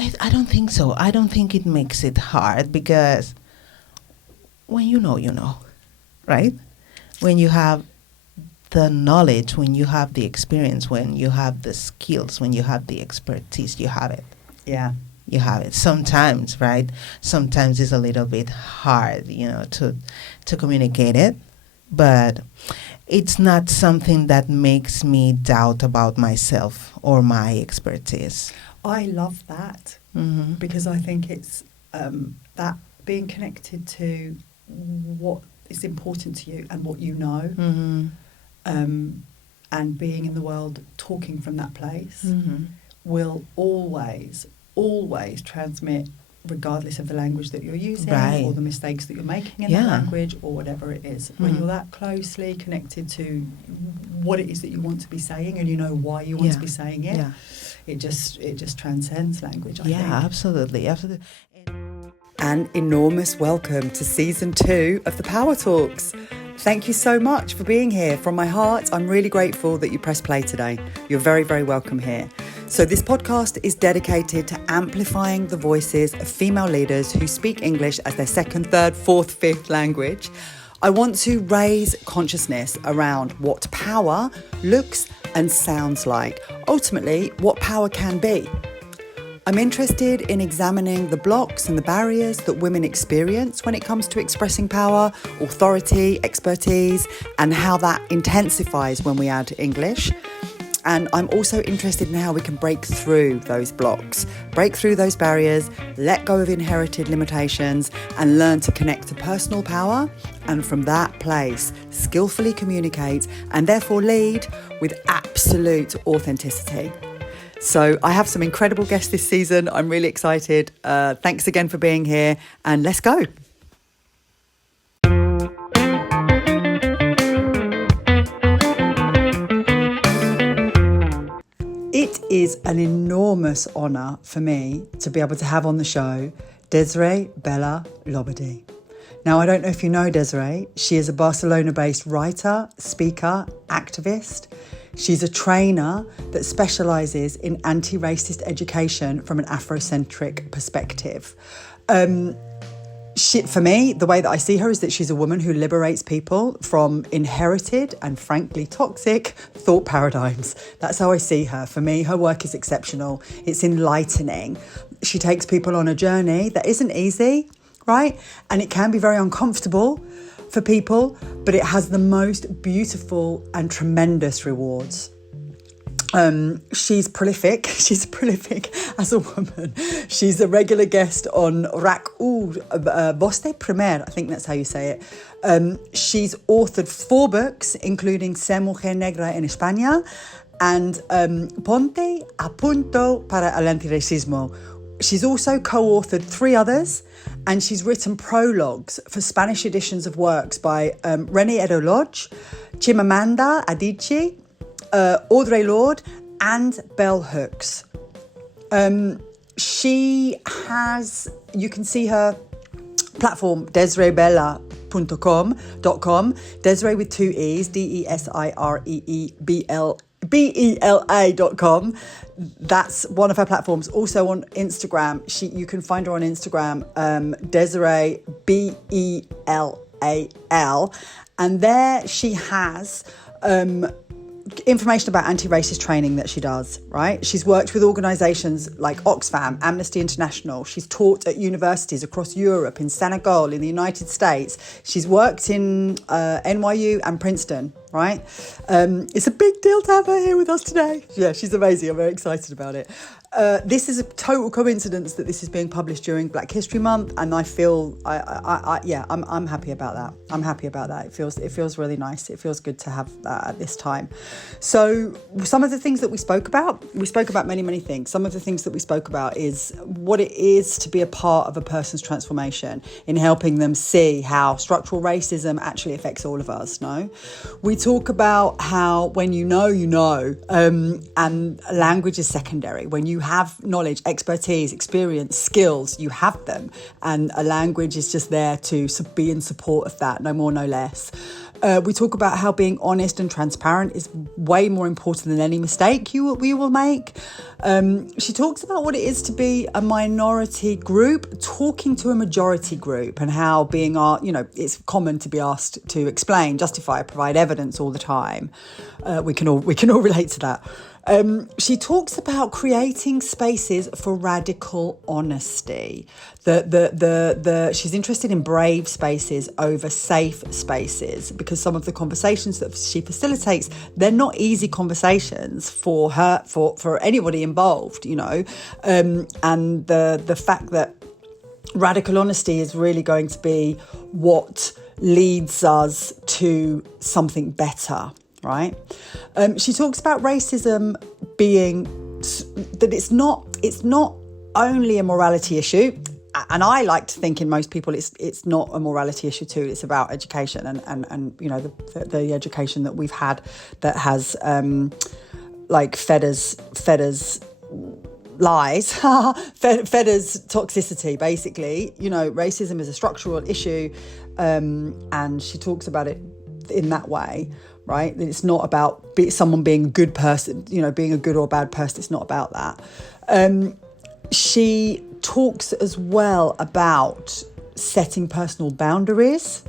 I don't think so. I don't think it makes it hard, because when you know, right? When you have the knowledge, when you have the experience, when you have the skills, when you have the expertise, you have it. Yeah. You have it. Sometimes, right? Sometimes it's a little bit hard, to communicate it, but it's not something that makes me doubt about myself or my expertise. I love that, because I think it's that being connected to what is important to you and what you know, and being in the world talking from that place will always transmit, regardless of the language that you're using or the mistakes that you're making in that language or whatever it is. When you're that closely connected to what it is that you want to be saying, and you know why you want to be saying it, it just transcends language, I think. Yeah, absolutely. An enormous welcome to season 2 of the Power Talks. Thank you so much for being here. From my heart, I'm really grateful that you pressed play today. You're very, very welcome here. So this podcast is dedicated to amplifying the voices of female leaders who speak English as their second, third, fourth, fifth language. I want to raise consciousness around what power looks and sounds like. Ultimately, what power can be. I'm interested in examining the blocks and the barriers that women experience when it comes to expressing power, authority, expertise, and how that intensifies when we add English. And I'm also interested in how we can break through those blocks, break through those barriers, let go of inherited limitations, and learn to connect to personal power, and from that place, skillfully communicate and therefore lead with absolute authenticity. So I have some incredible guests this season. I'm really excited. Thanks again for being here, and let's go. It is an enormous honour for me to be able to have on the show Desirée Bela-Lobedde. Now, I don't know if you know Desiree. She is a Barcelona-based writer, speaker, activist. She's a trainer that specialises in anti-racist education from an Afrocentric perspective. For me, the way that I see her is that she's a woman who liberates people from inherited and frankly toxic thought paradigms. That's how I see her. For me, her work is exceptional. It's enlightening. She takes people on a journey that isn't easy, right? And it can be very uncomfortable for people, but it has the most beautiful and tremendous rewards. She's prolific. She's prolific as a woman. She's a regular guest on Vostè Primer, I think that's how you say it. She's authored 4 books, including Ser Mujer Negra en España and Ponte, punto para antirracismo. She's also co-authored 3 others, and she's written prologues for Spanish editions of works by Reni Eddo-Lodge, Chimamanda Adichie, Audre Lorde, and bell hooks. She has, you can see her platform, desireebela.com, Desiree with 2 E's, DESIREEBELA.com. That's one of her platforms. Also on Instagram, you can find her on Instagram, Desiree BELAL, and there she has information about anti-racist training that she does, right? She's worked with organisations like Oxfam, Amnesty International. She's taught at universities across Europe, in Senegal, in the United States. She's worked in NYU and Princeton, right? It's a big deal to have her here with us today. Yeah, she's amazing. I'm very excited about it. This is a total coincidence that this is being published during Black History Month, and I feel, I'm happy about that. I'm happy about that. It feels really nice. It feels good to have that at this time. So some of the things that we spoke about many, many things. Some of the things that we spoke about is what it is to be a part of a person's transformation in helping them see how structural racism actually affects all of us. No, we talk about how when you know, and language is secondary. When you have knowledge, expertise, experience, skills, you have them, and a language is just there to be in support of that, no more, no less. We talk about how being honest and transparent is way more important than any mistake we will make. She talks about what it is to be a minority group talking to a majority group, and how being it's common to be asked to explain, justify, provide evidence all the time. We can all relate to that. She talks about creating spaces for radical honesty. She's interested in brave spaces over safe spaces, because some of the conversations that she facilitates, they're not easy conversations for her, for anybody involved, and the fact that radical honesty is really going to be what leads us to something better. Right? She talks about racism being that it's not only a morality issue, and I like to think in most people it's not a morality issue too. It's about education and the education that we've had that has fed us lies, fed us toxicity. Basically, racism is a structural issue, and she talks about it in that way. Right? That it's not about someone being a good person, being a good or bad person. It's not about that. She talks as well about setting personal boundaries.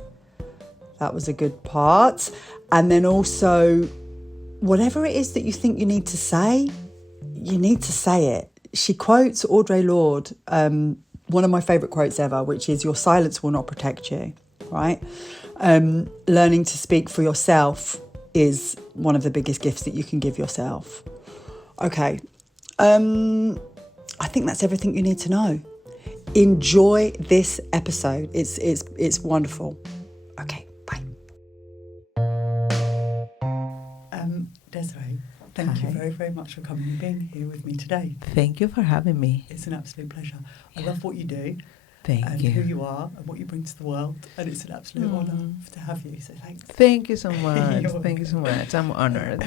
That was a good part. And then also, whatever it is that you think you need to say, you need to say it. She quotes Audre Lorde, one of my favourite quotes ever, which is, "Your silence will not protect you." Right? Learning to speak for yourself is one of the biggest gifts that you can give yourself. Okay. I think that's everything you need to know. Enjoy this episode. It's wonderful. Okay, bye. Desiree, thank you very, very much for coming and being here with me today. Thank you for having me. It's an absolute pleasure. I love what you do. Thank you. Who you are and what you bring to the world, and it's an absolute honour to have you, so thanks. Thank you so much. Thank you so much. I'm honoured.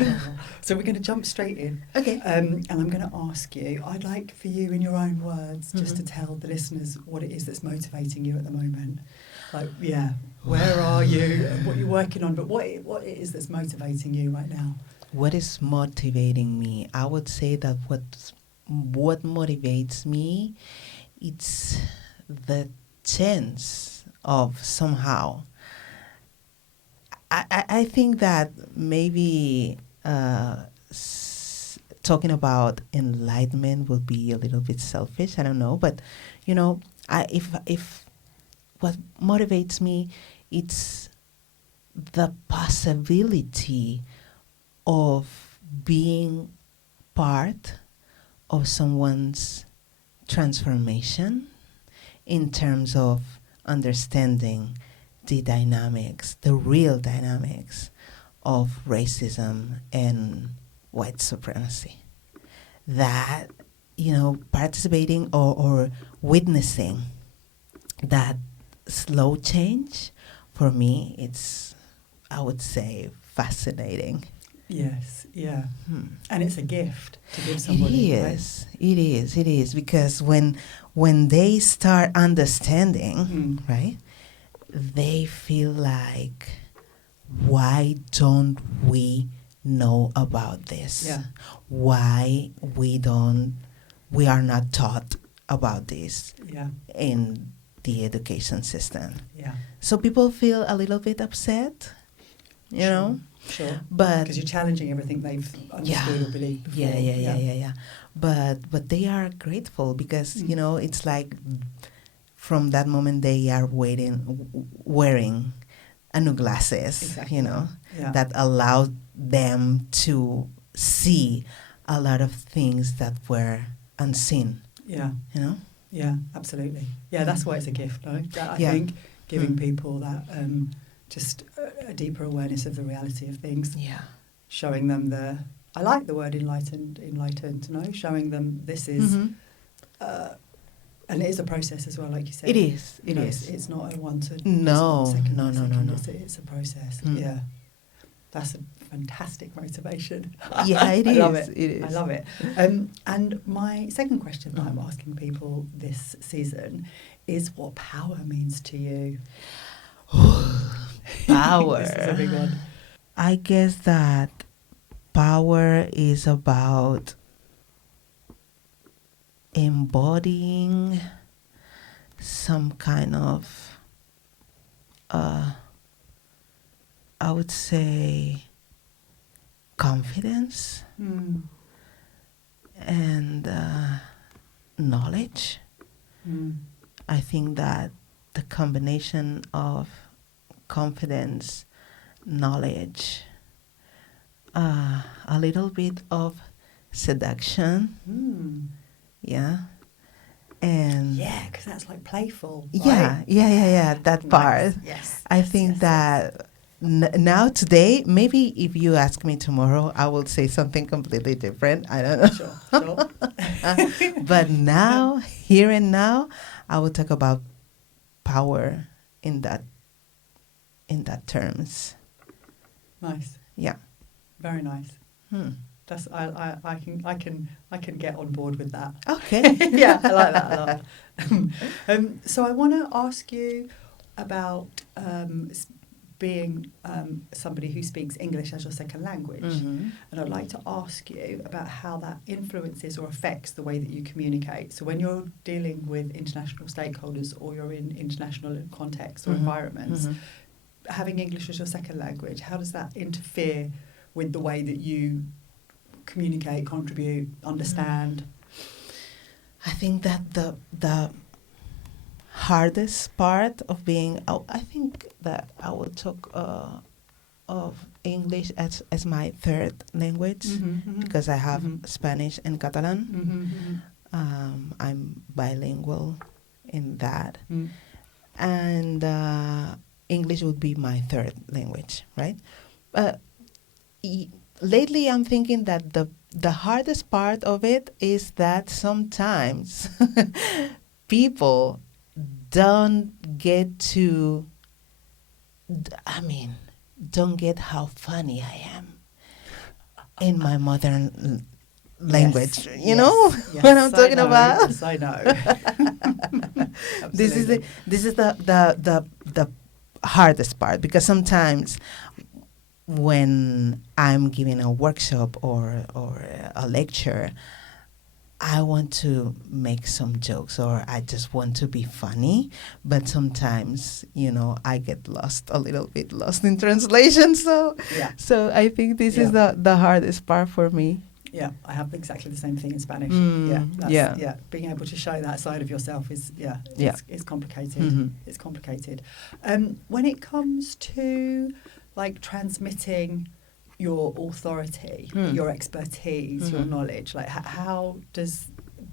So we're going to jump straight in. Okay. And I'm going to ask you, I'd like for you in your own words just to tell the listeners what it is that's motivating you at the moment. Where are you, what you're working on, but what it is that's motivating you right now? What is motivating me? I would say that what motivates me, it's the chance of somehow. I think that maybe talking about enlightenment will be a little bit selfish. I don't know, but if what motivates me, it's the possibility of being part of someone's transformation in terms of understanding the dynamics, the real dynamics of racism and white supremacy. That, participating or witnessing that slow change, for me, it's, I would say, fascinating. Yes, yeah. And it's a gift to give somebody. It is, because when they start understanding, right, they feel like, why don't we know about this? Yeah. Why we are not taught about this in the education system? Yeah. So people feel a little bit upset, you know? Sure. But because you're challenging everything they've understood or believed before. Yeah. But they are grateful because, it's like from that moment they are wearing a new glasses, that allow them to see a lot of things that were unseen. Yeah. Yeah, absolutely. Yeah, that's why it's a gift, no? I think giving people that just a deeper awareness of the reality of things. Yeah. Showing them I like the word enlightened, showing them this is, and it is a process as well, like you said. It is. It's not a one to... No. It's a process. Yeah. That's a fantastic motivation. Yeah, it is. I love it. It is. I love it. And my second question that I'm asking people this season is what power means to you. Power. This is a big one. I guess that power is about embodying some kind of, I would say, confidence and knowledge. I think that the combination of confidence, knowledge, a little bit of seduction, and because that's like playful. Right? That part. Yes. I think that now today, maybe if you ask me tomorrow, I will say something completely different. I don't know. Sure. But now, here and now, I will talk about power in that terms. Nice. Yeah. Very nice. That's I can get on board with that. Okay. Yeah, I like that a lot. So I want to ask you about being somebody who speaks English as your second language, and I'd like to ask you about how that influences or affects the way that you communicate. So when you're dealing with international stakeholders or you're in international contexts or environments, having English as your second language, how does that interfere with the way that you communicate, contribute, understand? I think that the hardest part of being, I think that I would talk of English as my third language, because I have Spanish and Catalan. I'm bilingual in that. And English would be my third language, right? Lately, I'm thinking that the hardest part of it is that sometimes people don't get how funny I am in my mother language. Yes, you know yes, what I'm talking know, about? Yes, I know. This is the hardest part, because sometimes when I'm giving a workshop or a lecture, I want to make some jokes or I just want to be funny, but sometimes, I get a little bit lost in translation. So I think this is the hardest part for me. Yeah, I have exactly the same thing in Spanish. Being able to show that side of yourself is it's complicated. It's complicated. When it comes to like transmitting your authority, your expertise, your knowledge, like how does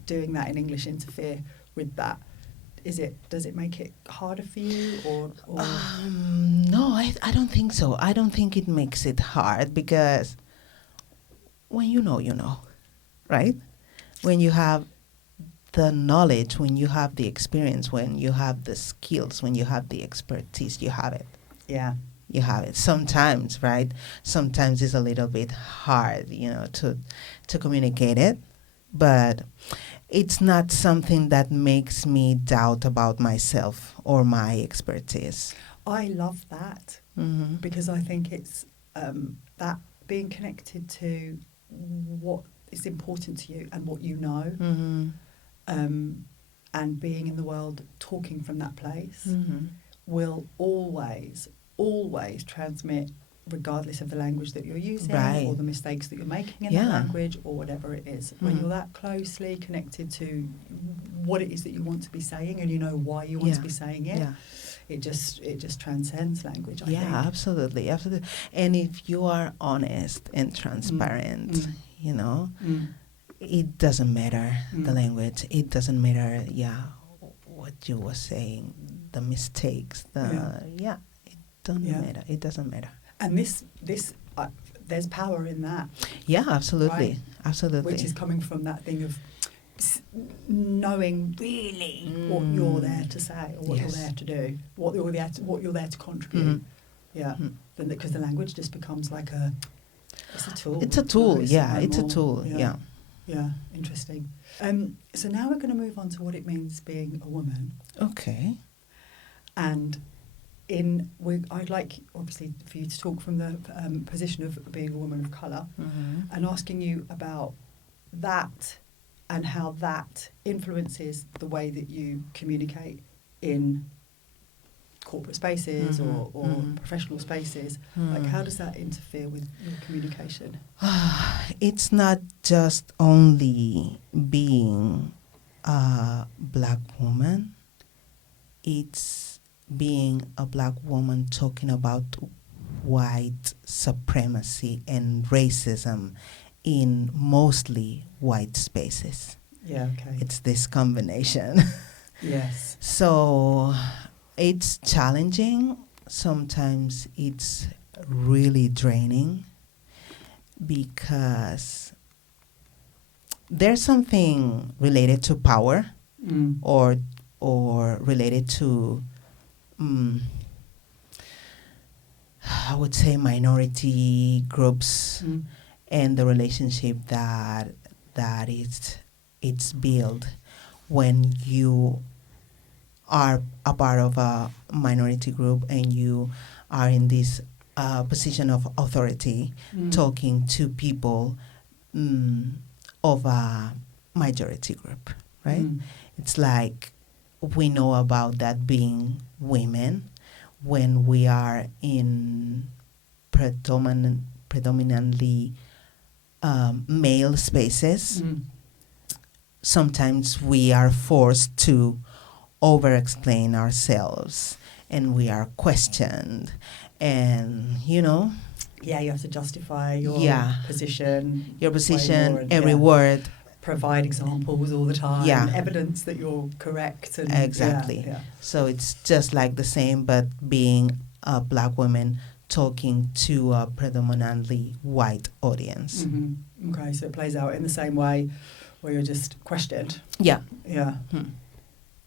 doing that in English interfere with that? Does it make it harder for you or? No, I don't think so. I don't think it makes it hard, because when you know, right? When you have the knowledge, when you have the experience, when you have the skills, when you have the expertise, you have it. Yeah. You have it. Sometimes, right? Sometimes it's a little bit hard, to communicate it, but it's not something that makes me doubt about myself or my expertise. I love that because I think it's that being connected to what is important to you and what you know, and being in the world talking from that place will always transmit, regardless of the language that you're using or the mistakes that you're making in that language or whatever it is. When you're that closely connected to what it is that you want to be saying and you know why you want to be saying it, it just transcends language, I think. Yeah, absolutely. And if you are honest and transparent, it doesn't matter the language. It doesn't matter, what you were saying, the mistakes, matter. It doesn't matter. And this there's power in that. Yeah, absolutely. Right? Absolutely. Which is coming from that thing of knowing really what you're there to say or what you're there to do, what you're there to contribute. Yeah. Because the language just becomes like it's a tool. It's a tool, it's a tool, yeah. Yeah, interesting. So now we're going to move on to what it means being a woman. Okay. And I'd like, obviously, for you to talk from the position of being a woman of colour, and asking you about that and how that influences the way that you communicate in corporate spaces or professional spaces. Like, how does that interfere with your communication? It's not just only being a black woman. It's being a black woman talking about white supremacy and racism in mostly white spaces. Yeah, okay. It's this combination. Yes. So it's challenging. Sometimes it's really draining because there's something related to power or related to I would say minority groups and the relationship that it's built when you are a part of a minority group and you are in this position of authority talking to people of a majority group, right? It's like we know about that being women when we are in predominantly male spaces. Sometimes we are forced to over-explain ourselves and we are questioned and, Yeah, you have to justify your position. Your position, every word. Provide examples all the time. Yeah. Evidence that you're correct. And exactly. So it's just like the same, but being a black woman talking to a predominantly white audience. Okay, so it plays out in the same way where you're just questioned. Yeah. Yeah.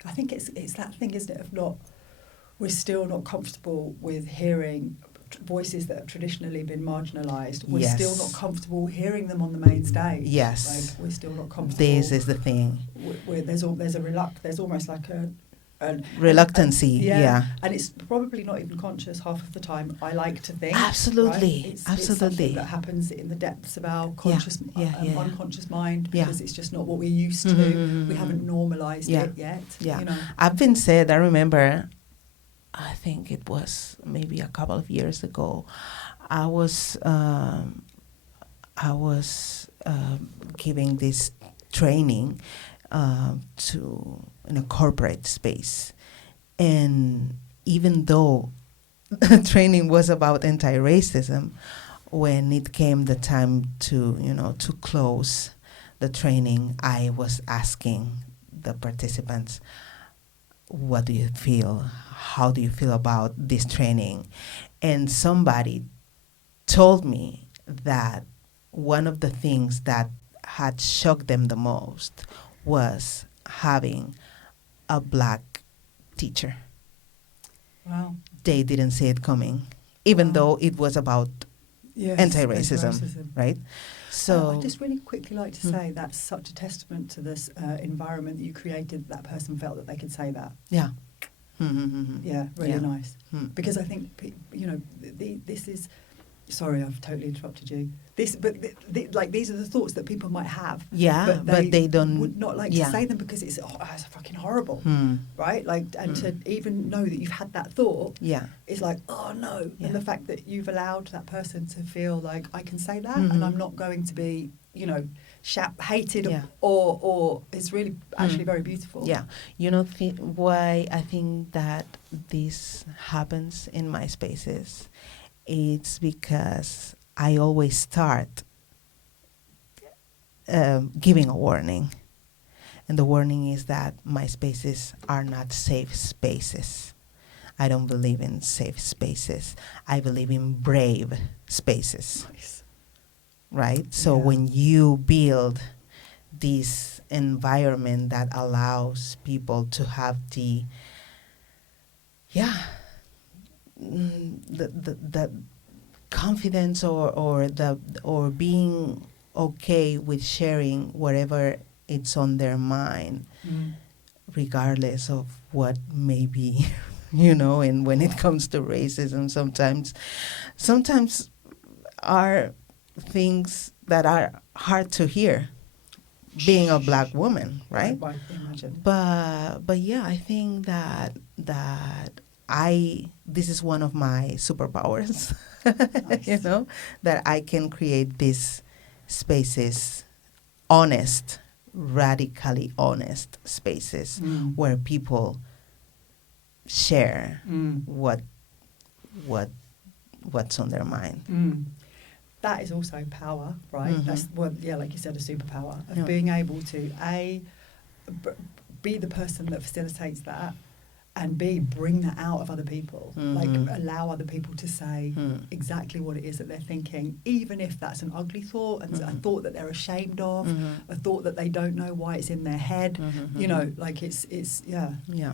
I think it's that thing, isn't it, of we're still not comfortable with hearing voices that have traditionally been marginalised. We're still not comfortable hearing them on the main stage. Yes. Like, we're still not comfortable. This is the thing. There's almost like a reluctancy. And it's probably not even conscious half of the time, I like to think. Absolutely. Right? It's Absolutely. something that happens in the depths of our conscious, unconscious mind, because it's just not what we're used to. We haven't normalised it yet. Yeah. I've been said, I remember, I think it was maybe a couple of years ago, I was giving this training in a corporate space, and even though the training was about anti-racism, when it came the time to close the training, I was asking the participants, what do you feel? How do you feel about this training? And somebody told me that one of the things that had shocked them the most was having a black teacher. Wow. They didn't see it coming, even though it was about anti-racism, right? So I'd just really quickly like to say that's such a testament to this environment that you created. That person felt that they could say that. Yeah. Yeah, really nice. Because I think, this is... Sorry, I've totally interrupted you. These are the thoughts that people might have. Yeah, but they don't... would not like to say them because it's fucking horrible, right? And to even know that you've had that thought is like, oh no. Yeah. And the fact that you've allowed that person to feel like, I can say that and I'm not going to be, hated or it's really actually very beautiful. Yeah. Why I think that this happens in my spaces? It's because I always start giving a warning. And the warning is that my spaces are not safe spaces. I don't believe in safe spaces. I believe in brave spaces. Nice. Right? So when you build this environment that allows people to have the confidence or being okay with sharing whatever it's on their mind, regardless of what may be, and when it comes to racism, sometimes are things that are hard to hear, being a Black woman, right? I imagine. But yeah, I think that this is one of my superpowers, Nice. that I can create these spaces, honest, radically honest spaces where people share what's on their mind. That is also power, right? Mm-hmm. That's like you said, a superpower of being able to be the person that facilitates that, and B, bring that out of other people, like allow other people to say exactly what it is that they're thinking, even if that's an ugly thought and a thought that they're ashamed of, a thought that they don't know why it's in their head. Like it's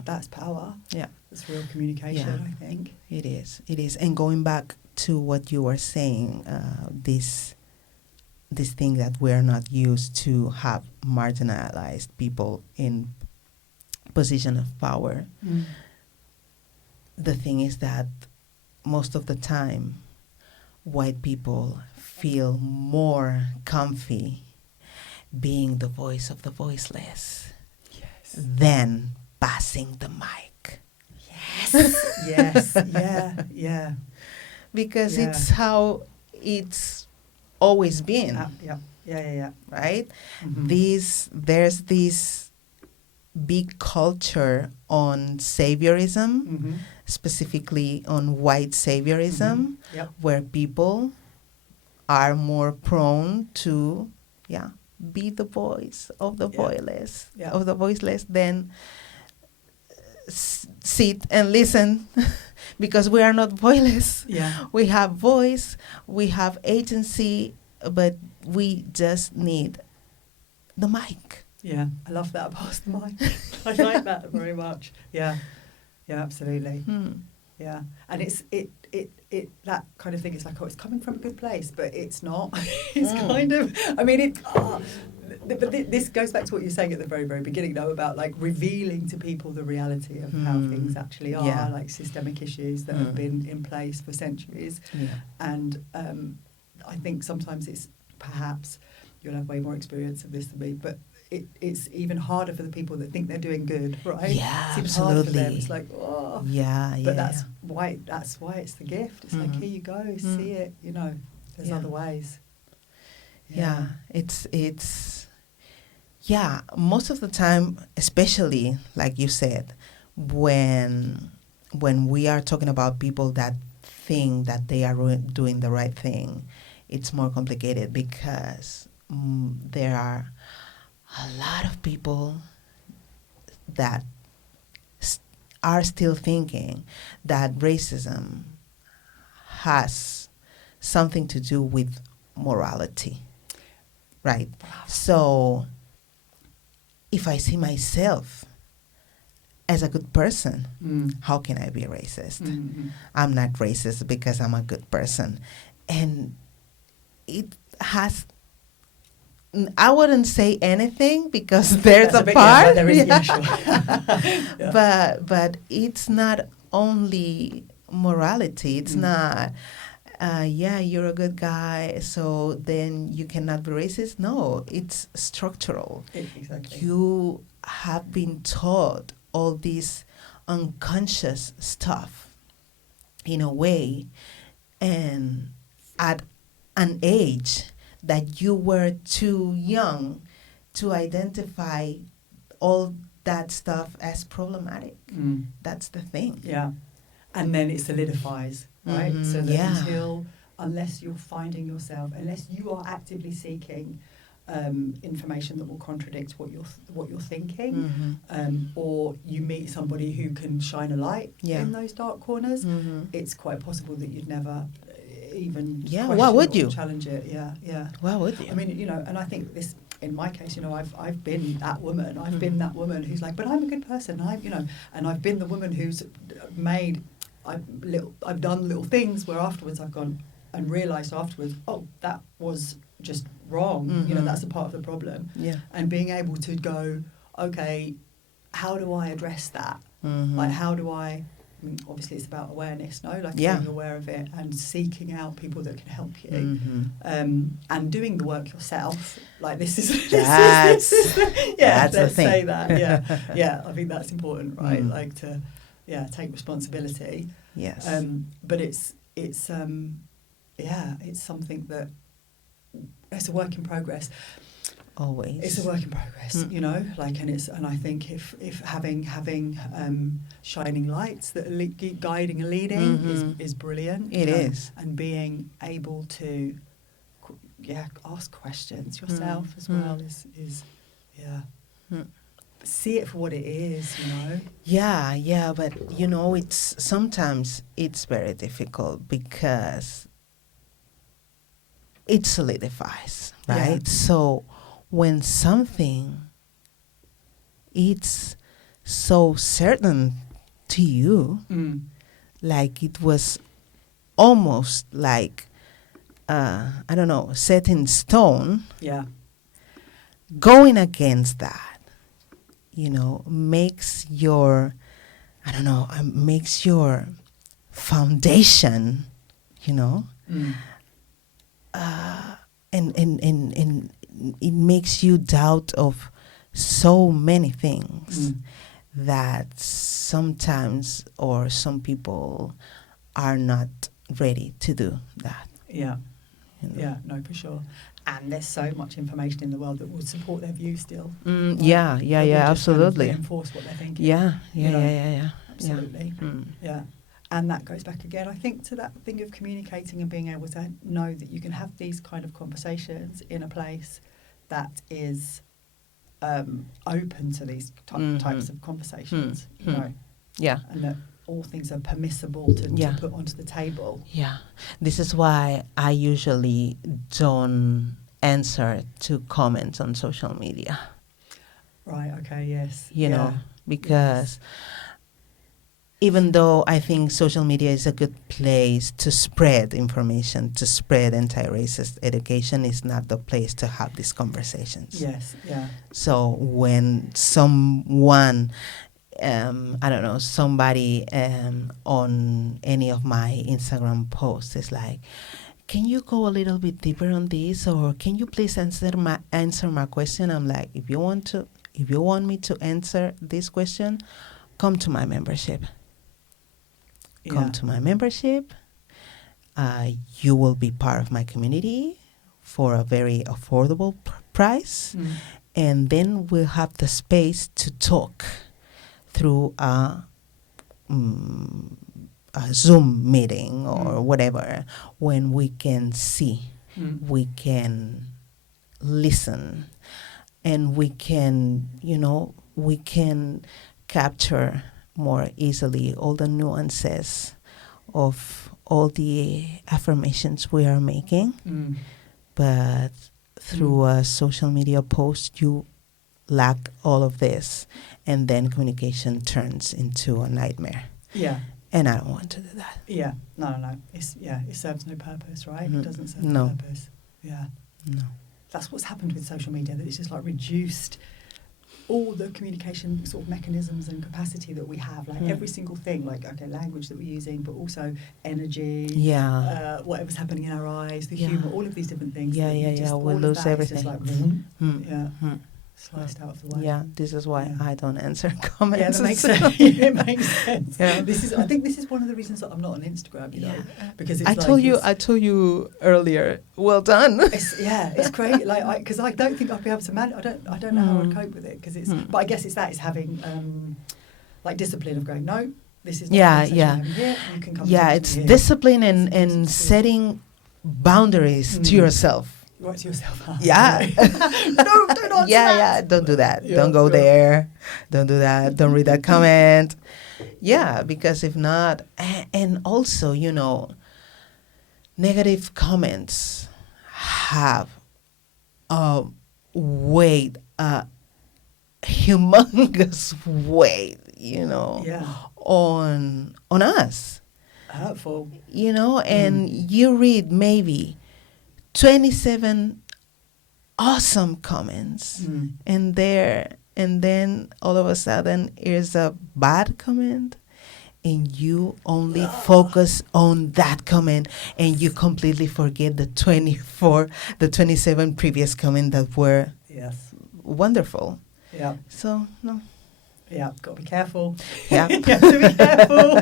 that's power. Yeah, it's real communication. I think it is. And going back to what you were saying, this thing that we're not used to have marginalized people in position of power. The thing is that most of the time white people feel more comfy being the voice of the voiceless than passing the mic. Yes. Yeah. Because it's how it's always been. Yeah. Right? Mm-hmm. There's this big culture on saviorism, specifically on white saviorism, where people are more prone to be the voice of the voiceless than sit and listen because we are not voiceless. We have voice, we have agency, but we just need the mic. Yeah, I love that, pass the mic. I like that very much. Yeah, absolutely. Yeah, and it's that kind of thing. It's like, it's coming from a good place, but it's not. It's kind of. I mean, but this goes back to what you were saying at the very, very beginning, though, about like revealing to people the reality of how things actually are, like systemic issues that have been in place for centuries. And I think sometimes it's perhaps you'll have way more experience of this than me, but it's even harder for the people that think they're doing good, right? Yeah, it's absolutely. hard for them. It's like, but that's why it's the gift. It's like, here you go, see it. There's other ways. It's most of the time, especially like you said, when we are talking about people that think that they are doing the right thing, it's more complicated because there are a lot of people that are still thinking that racism has something to do with morality, right? So if I see myself as a good person, how can I be racist? I'm not racist because I'm a good person. And it has... I wouldn't say anything because there's a part. There is, sure. But it's not only morality. It's not, you're a good guy, so then you cannot be racist. No, it's structural. Exactly. You have been taught all this unconscious stuff in a way, and at an age that you were too young to identify all that stuff as problematic. That's the thing. Yeah. And then it solidifies, right? So that unless you're finding yourself, unless you are actively seeking information that will contradict what you're thinking, or you meet somebody who can shine a light in those dark corners, it's quite possible that you'd never even why would you challenge it? Why would you? I mean, and I think this, in my case, I've been that woman. I've been that woman who's like, but I'm a good person. And I've been the woman who's I've done little things where afterwards I've gone and realised afterwards, oh, that was just wrong. That's a part of the problem. And being able to go, okay, how do I address that? Like, how do I I mean, obviously it's about awareness, no? Like Yeah. being aware of it and seeking out people that can help you. Mm-hmm. And doing the work yourself. Like this is That's let's the thing. say that. Yeah. I think that's important, right? Mm. Like to take responsibility. Yes. But it's something that it's a work in progress. Always. It's a work in progress, you know, like, and I think if having shining lights that are guiding and leading is brilliant. It is. And being able to, ask questions yourself as well is see it for what it is, you know. Yeah, but you know, sometimes it's very difficult because it solidifies, right? Yeah. So when something it's so certain to you, like it was almost like I don't know, set in stone. Yeah. Going against that, you know, makes your foundation, you know, and it makes you doubt of so many things that sometimes or some people are not ready to do that. Yeah. You know? Yeah, no, for sure. And there's so much information in the world that would support their view still. Right? Yeah, absolutely. Kind of reinforce what they're thinking. Yeah. Absolutely. Yeah. And that goes back again, I think, to that thing of communicating and being able to know that you can have these kind of conversations in a place that is open to these types of conversations, you know. Yeah. And that all things are permissible to put onto the table. Yeah. This is why I usually don't answer to comments on social media. Right, okay, yes. You know, because even though I think social media is a good place to spread information, to spread anti-racist education, is not the place to have these conversations. Yes, yeah. So when someone, somebody on any of my Instagram posts is like, can you go a little bit deeper on this, or can you please answer my question? I'm like, if you want me to answer this question, come to my membership. Come to my membership. You will be part of my community for a very affordable price. And then we'll have the space to talk through a Zoom meeting or whatever, when we can see, we can listen, and we can, we can capture more easily all the nuances of all the affirmations we are making. But through a social media post, you lack all of this, and then communication turns into a nightmare. Yeah. And I don't want to do that. Yeah. No. It serves no purpose, right? It doesn't serve no purpose. Yeah. No. That's what's happened with social media, that it's just like reduced all the communication sort of mechanisms and capacity that we have, like every single thing, like, okay, language that we're using, but also energy, whatever's happening in our eyes, the humour, all of these different things. We'll lose everything. Like, sliced out of the way. Yeah, this is why I don't answer comments. Yeah, that makes sense. It makes sense. Yeah. I think this is one of the reasons that I'm not on Instagram, you know, because it's I told you earlier. Well done. It's great. Like, because I don't think I'd be able to manage. I don't know how I'd cope with it, because it's. But I guess it's having like discipline of going, no, this is not here. You can come. Yeah, it's discipline and setting boundaries to yourself. Right to yourself. Yeah. No, don't don't do that. Don't go there. Don't do that. Don't read that comment. Yeah, because if not, and also, negative comments have a weight, a humongous weight, on us. Hurtful. And you read maybe 27 awesome comments, and then all of a sudden here's a bad comment, and you only focus on that comment, and you completely forget the 27 previous comments that were wonderful. Yeah. So, no. Yeah, got to be careful. Yeah. You have to be careful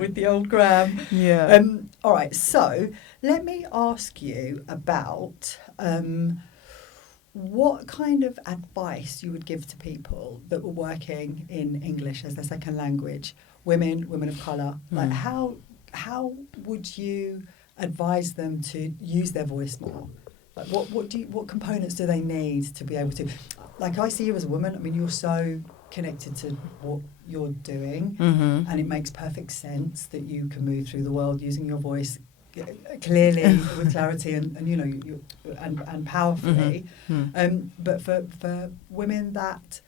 with the old gram. Yeah. All right, so let me ask you about what kind of advice you would give to people that were working in English as their second language, women of colour. Like, how would you advise them to use their voice more? Like, what components do they need to be able to? Like, I see you as a woman. I mean, you're so connected to what you're doing, and it makes perfect sense that you can move through the world using your voice clearly with clarity and you know and powerfully. But for women that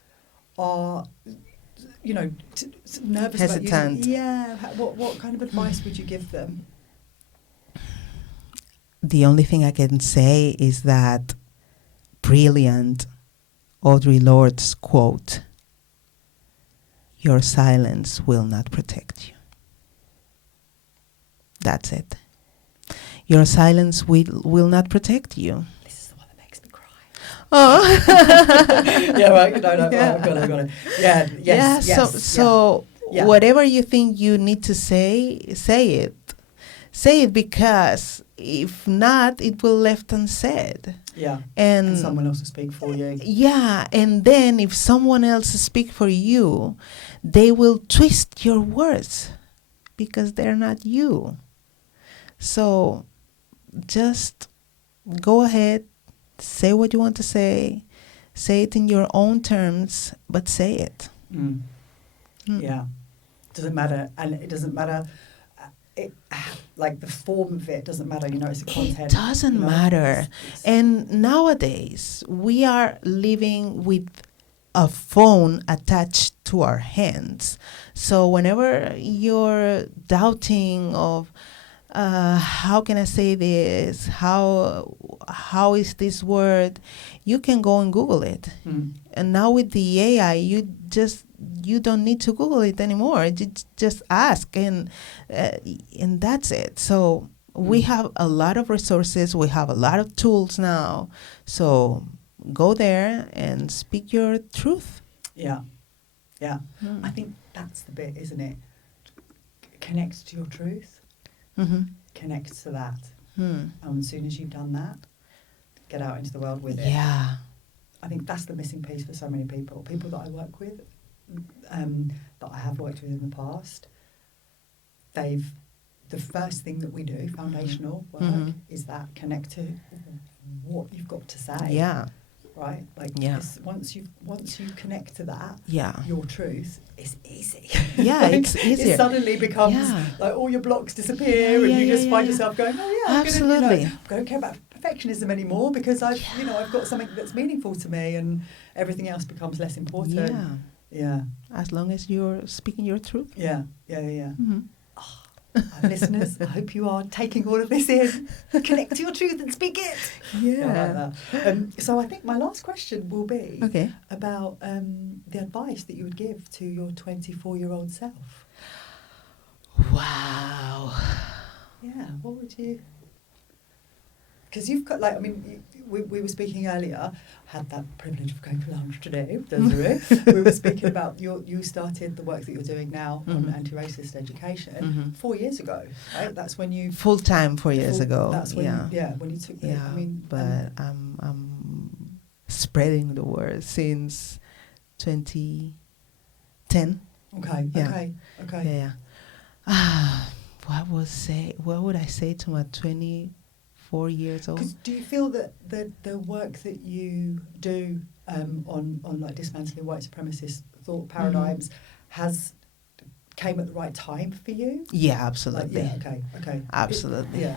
are nervous, hesitant, about using, what kind of advice would you give them? The only thing I can say is that brilliant Audre Lorde's quote, "Your silence will not protect you." That's it. Your silence will not protect you. This is the one that makes me cry. Oh. Yeah, right. No. Yeah. I've got it. Yeah. Yes. Yeah. So yeah. Whatever you think you need to say it. Say it, because if not, it will left unsaid. Yeah. And someone else will speak for you. Yeah. And then if someone else speak for you, they will twist your words because they're not you. So just go ahead, say what you want to say it in your own terms, but say it. Yeah. Doesn't matter. And it doesn't matter, like the form of it doesn't matter, it's the content. It doesn't matter. And nowadays, we are living with a phone attached to our hands. So whenever you're doubting of, how can I say this? How is this word? You can go and Google it. And now with the AI, you don't need to Google it anymore. You just ask, and that's it. So we have a lot of resources. We have a lot of tools now. So go there and speak your truth. Yeah. I think that's the bit, isn't it? Connect to your truth. Connect to that. And as soon as you've done that, get out into the world with it. Yeah. I think that's the missing piece for so many people. People that I work with, that I have worked with in the past, the first thing that we do, foundational work, is that connect to what you've got to say. Yeah. Right? Like, once you connect to that, your truth, it's easy. Yeah, like, it's easier. It suddenly becomes like all your blocks disappear, and you just find yourself going, absolutely. I don't care about perfectionism anymore because I've got something that's meaningful to me, and everything else becomes less important. Yeah. As long as you're speaking your truth. Yeah. Listeners, I hope you are taking all of this in. Connect to your truth and speak it. Yeah. I like that. So I think my last question will be about the advice that you would give to your 24-year-old self. Wow. Yeah, what would you... Because you've got, we were speaking earlier, had that privilege of going for lunch today with Desiree. We were speaking about you started the work that you're doing now on anti-racist education 4 years ago, right? That's when you... Full-time 4 years ago. That's when when you took the... Yeah, but I'm spreading the word since 2010. Okay. Yeah. What would I say to my 24 years old? Do you feel that the work that you do on like dismantling white supremacist thought paradigms came at the right time for you? Yeah, absolutely. Okay. Absolutely.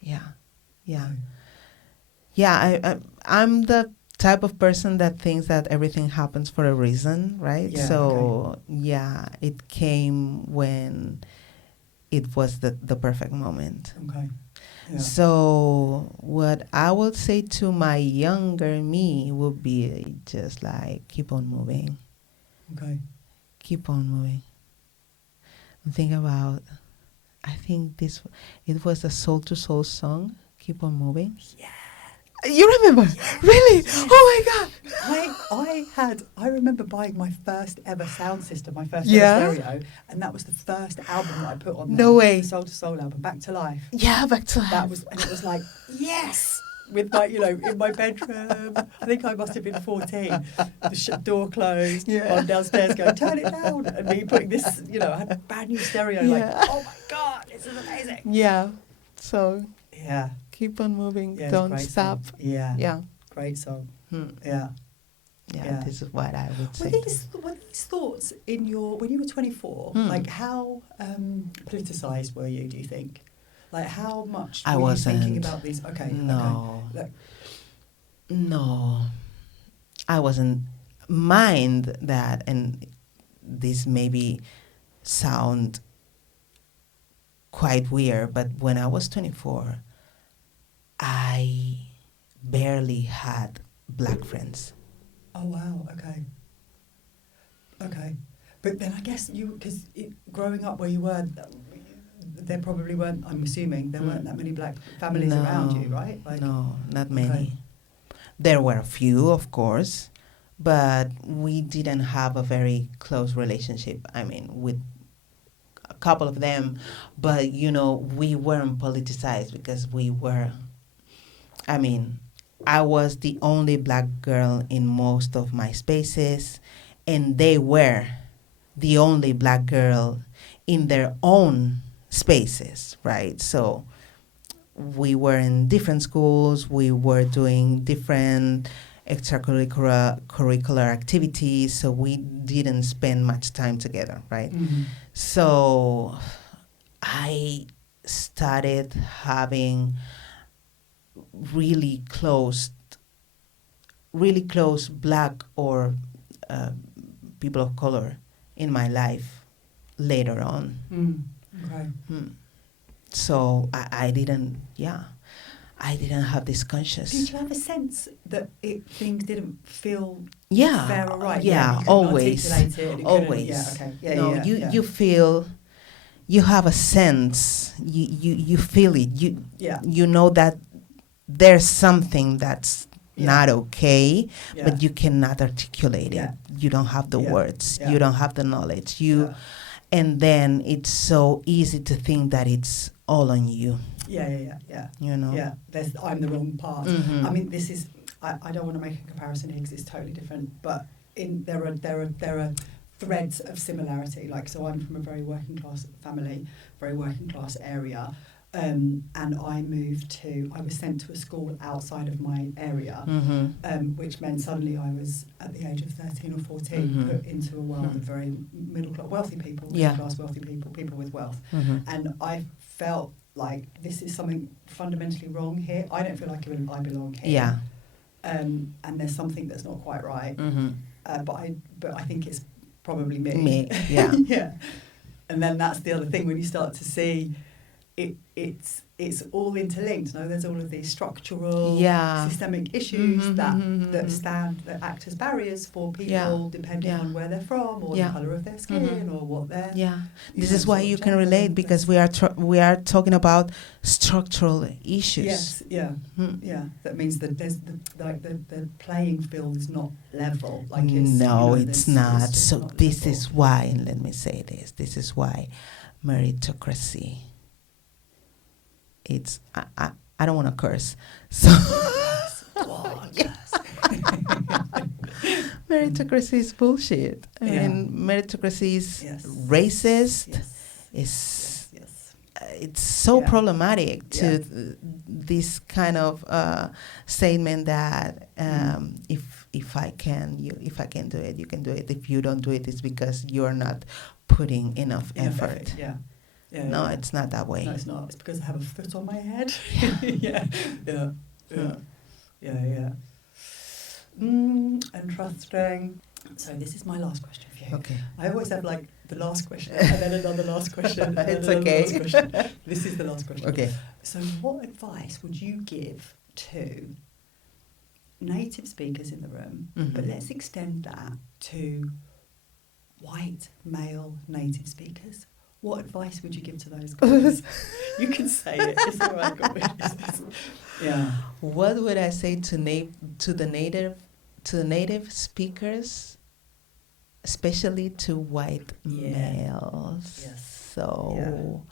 Yeah, I'm the type of person that thinks that everything happens for a reason, right? It came when it was the perfect moment. Okay. Yeah. So what I would say to my younger me would be just like, keep on moving. Okay. Keep on moving. think about, I think it was a Soul to Soul song, Keep On Moving. Yeah. You remember? Yeah. Really? Yes. Oh my God. I remember buying my first ever sound system, my first Yeah. ever stereo, and that was the first album that I put on No there. way. The Soul to Soul album, Back to Life. Yeah, Back to Life. That was, and it was like, yes! With my, in my bedroom. I think I must have been 14. The door closed. Yeah. I'm downstairs going, turn it down. And me putting this, I had a brand new stereo, like, oh my God, this is amazing. Yeah. So Yeah. keep on moving. Yeah, Don't stop. Song. Yeah. Yeah. Great song. Hmm. Yeah. Yeah, this is what I would say. Were these thoughts when you were 24, like how politicised were you, do you think? Like how much were you thinking about these? Okay. No. Okay. No. I wasn't. Mind that, and this maybe sound quite weird, but when I was 24, I barely had black friends. Oh, wow. Okay. Okay. But then I guess because growing up where you were, there probably weren't, I'm assuming, there weren't that many black families around you, right? Like, no, not many. Okay. There were a few, of course, but we didn't have a very close relationship. I mean, with a couple of them, but, we weren't politicized because I was the only black girl in most of my spaces, and they were the only black girl in their own spaces, right? So we were in different schools, we were doing different extracurricular activities, so we didn't spend much time together, right? Mm-hmm. So I started having really close black or people of color in my life later on. Okay. So I didn't have this conscious. Did you have a sense that things didn't feel Yeah. fair or right? Yeah, you always. articulate it, Always. Yeah, okay. Yeah, No, yeah, you feel, you have a sense, you feel it. You know that there's something that's not okay, but you cannot articulate it. You don't have the words. You don't have the knowledge. And then it's so easy to think that it's all on you. Yeah. Yeah, I'm the wrong part. Mm-hmm. I mean, this is, I don't want to make a comparison here because it's totally different, but there are threads of similarity. Like, so I'm from a very working class family, very working class area. And I was sent to a school outside of my area, which meant suddenly I was, at the age of 13 or 14, put into a world of very middle-class, wealthy people, middle-class wealthy people with wealth. And I felt like this is something fundamentally wrong here. I don't feel like I belong here. Yeah. And there's something that's not quite right. But I think it's probably me. Yeah. Yeah. And then that's the other thing when you start to see it's all interlinked. No, there's all of these structural, systemic issues that act as barriers for people depending on where they're from or the colour of their skin or what they're. Yeah, this is why you can relate because we are talking about structural issues. Yes, yeah. That means that there's the playing field is not level. Like it's not. So not this level. is why, and let me say this. This is why meritocracy. It's I don't want to curse, so meritocracy is bullshit. I mean, meritocracy is racist. It's so problematic to this kind of statement that if I can do it, you can do it. If you don't do it, it's because you're not putting enough effort. No, it's not that way. No, it's not. It's because I have a foot on my head. And trusting. So this is my last question for you. Okay. I always have like the last question and then another last question. It's okay. Last question. This is the last question. Okay. So what advice would you give to native speakers in the room, but let's extend that to white male native speakers? what advice would you give to those guys? You can say it. It's all right. Yeah. What would I say to the native speakers, especially to white males? Yes. So,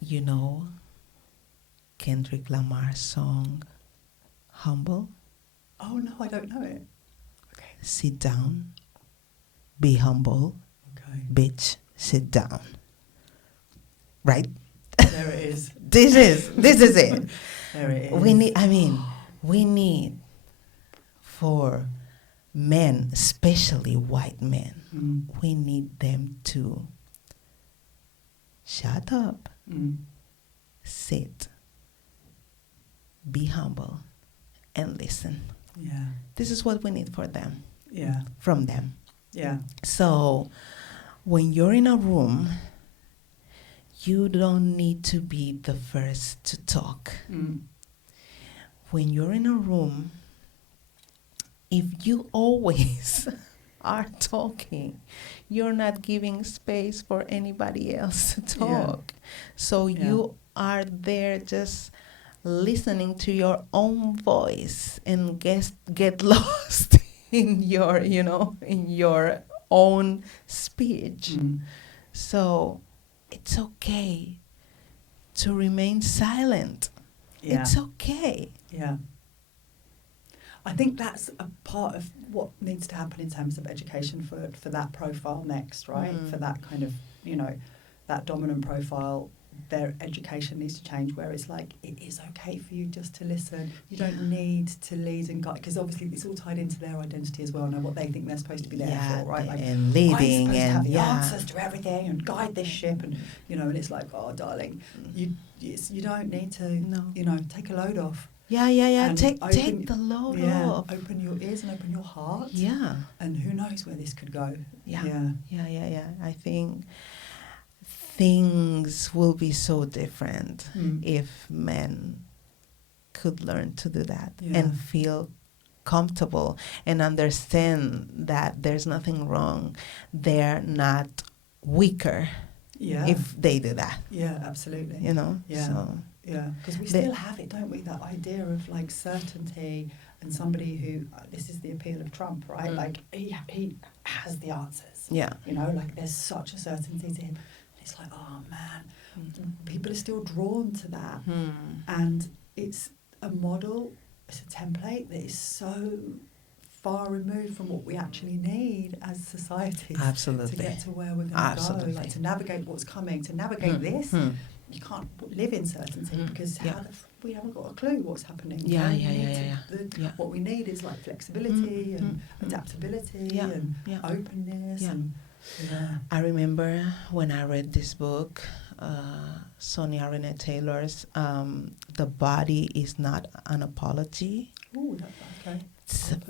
you know, Kendrick Lamar's song, Humble? Oh, no, I don't know it. Okay. Sit down, be humble, bitch, sit down. Right? There it is. This is it. There it is. We need for men, especially white men, we need them to shut up, sit, be humble, and listen. Yeah. This is what we need for them. Yeah. From them. Yeah. So when you're in a room, you don't need to be the first to talk. When you're in a room, if you always are talking, you're not giving space for anybody else to talk. So you are there just listening to your own voice and get lost in your, in your own speech. So it's okay to remain silent. Yeah. It's okay. Yeah. I think that's a part of what needs to happen in terms of education for that profile next, right? For that kind of, that dominant profile, their education needs to change where it's like, it is okay for you just to listen. You don't need to lead and guide, because obviously it's all tied into their identity as well, and what they think they're supposed to be there for, right? Like, and leading I'm supposed to have the and answers to everything and guide this ship, and and it's like, oh, darling, you don't need to, take a load off. Yeah. Take the load off. Open your ears and open your heart. Yeah. And who knows where this could go. Yeah. I think things will be so different if men could learn to do that and feel comfortable and understand that there's nothing wrong. They're not weaker if they do that. Yeah, absolutely. Yeah. So. Yeah, because we still have it, don't we? That idea of like certainty and somebody who, this is the appeal of Trump, right? Like he has the answers. Yeah. Like there's such a certainty to him. And it's like, oh man, people are still drawn to that. And it's a model, it's a template that is so far removed from what we actually need as society. Absolutely. To get to where we're going to go. Like to navigate what's coming, to navigate this. You can't live in certainty because we haven't got a clue what's happening. What we need is like flexibility and adaptability and openness. And I remember when I read this book, Sonia Renee Taylor's The Body is Not an Apology. Oh, okay. It's a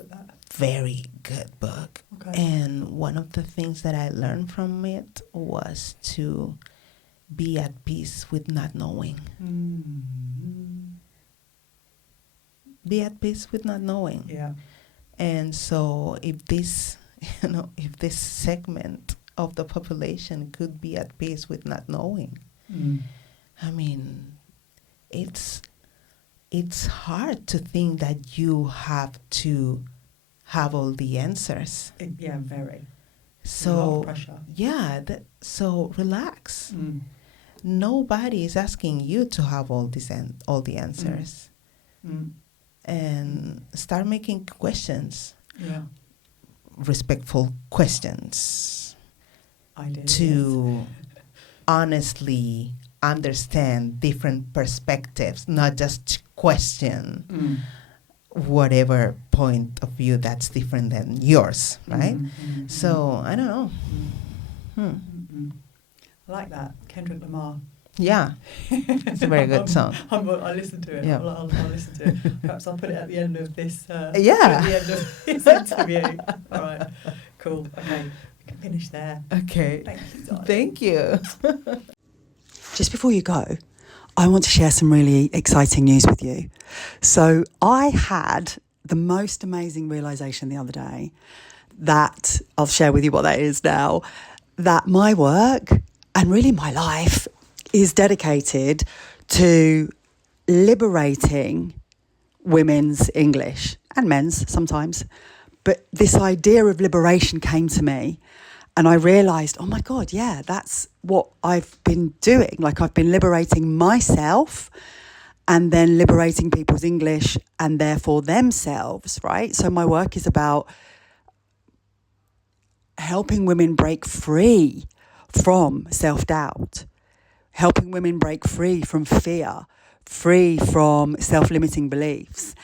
very good book. Okay. And one of the things that I learned from it was to be at peace with not knowing. Be at peace with not knowing. Yeah. And so if this, if this segment of the population could be at peace with not knowing, I mean, it's hard to think that you have to have all the answers. Very. So, a lot of pressure. So relax. Nobody is asking you to have all the answers. And start making questions. Yeah. Respectful questions. To honestly understand different perspectives, not just question whatever point of view that's different than yours, right? So, I don't know. I like that. Kendrick Lamar. Yeah. It's a very good song. I'll listen to it. Yeah. I'll listen to it. Perhaps I'll put it at the end of this. At the end of this interview. All right. Cool. Okay. We can finish there. Okay. Thank you, darling. Thank you. Just before you go, I want to share some really exciting news with you. So I had the most amazing realisation the other day that I'll share with you what that is now, that my work and really my life is dedicated to liberating women's English and men's sometimes. But this idea of liberation came to me and I realised, oh my God, yeah, that's what I've been doing. Like I've been liberating myself and then liberating people's English and therefore themselves, right? So my work is about helping women break free from self-doubt, helping women break free from fear, free from self-limiting beliefs.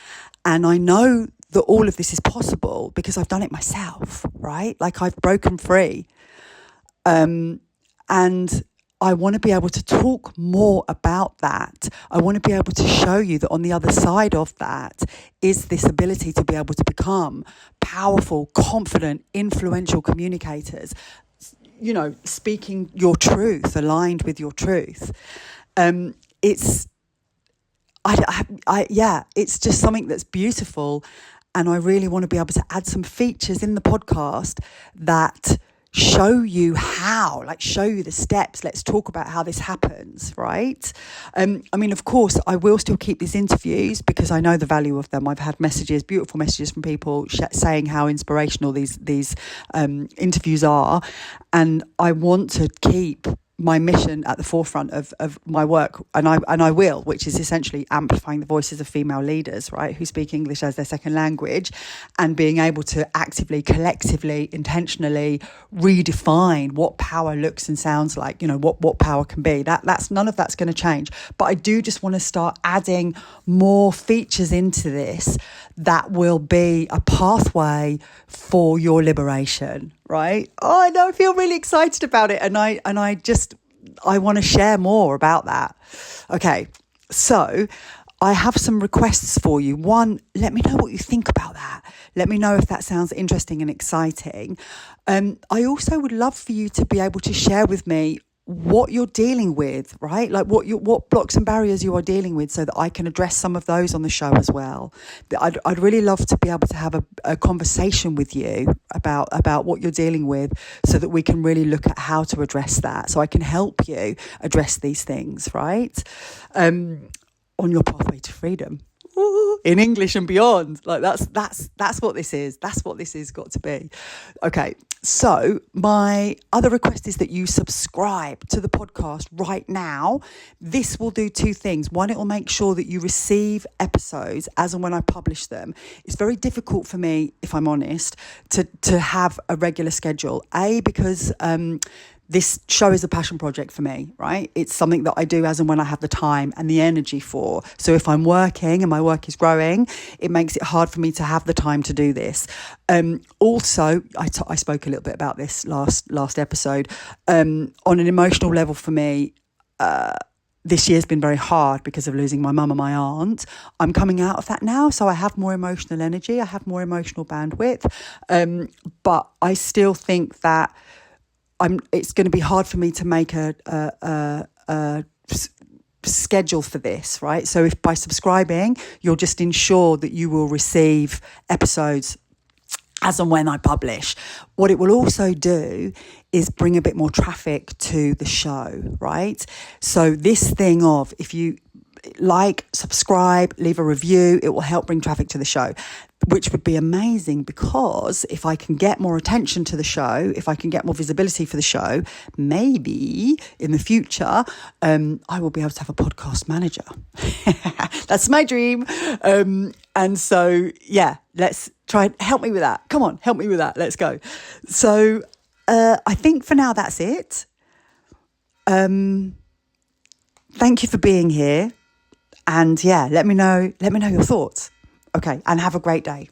And I know that all of this is possible because I've done it myself, right? Like I've broken free. And I want to be able to talk more about that. I want to be able to show you that on the other side of that is this ability to be able to become powerful, confident, influential communicators, you know, speaking your truth, aligned with your truth. It's just something that's beautiful. And I really want to be able to add some features in the podcast that show you how, like show you the steps. Let's talk about how this happens, right? I mean, of course, I will still keep these interviews because I know the value of them. I've had messages, beautiful messages from people saying how inspirational these interviews are. And I want to keep my mission at the forefront of my work, and I will, which is essentially amplifying the voices of female leaders, right, who speak English as their second language, and being able to actively, collectively, intentionally redefine what power looks and sounds like, you know, what power can be. That's none of that's going to change. But I do just want to start adding more features into this that will be a pathway for your liberation, right? Oh, I know, I feel really excited about it. And I want to share more about that. Okay, so I have some requests for you. One, let me know what you think about that. Let me know if that sounds interesting and exciting. I also would love for you to be able to share with me what you're dealing with, right? Like what blocks and barriers you are dealing with, so that I can address some of those on the show as well. I'd really love to be able to have a conversation with you about what you're dealing with, so that we can really look at how to address that, so I can help you address these things, right? On your pathway to freedom. In English and beyond. Like that's what this is. That's what this is got to be. Okay, so my other request is that you subscribe to the podcast right now. This will do two things. One, it will make sure that you receive episodes as and when I publish them. It's very difficult for me, if I'm honest, to have a regular schedule. Because this show is a passion project for me, right? It's something that I do as and when I have the time and the energy for. So if I'm working and my work is growing, it makes it hard for me to have the time to do this. Also, I spoke a little bit about this last episode. On an emotional level for me, this year's been very hard because of losing my mum and my aunt. I'm coming out of that now, so I have more emotional energy. I have more emotional bandwidth. But I still think that it's going to be hard for me to make a schedule for this, right? So if by subscribing, you'll just ensure that you will receive episodes as and when I publish. What it will also do is bring a bit more traffic to the show, right? So this thing of, if you like, subscribe, leave a review, it will help bring traffic to the show, which would be amazing, because if I can get more attention to the show, if I can get more visibility for the show, maybe in the future, I will be able to have a podcast manager. That's my dream. And so, yeah, let's try and help me with that. Come on, help me with that. Let's go. So I think for now, that's it. Thank you for being here. And yeah, let me know your thoughts. Okay, and have a great day.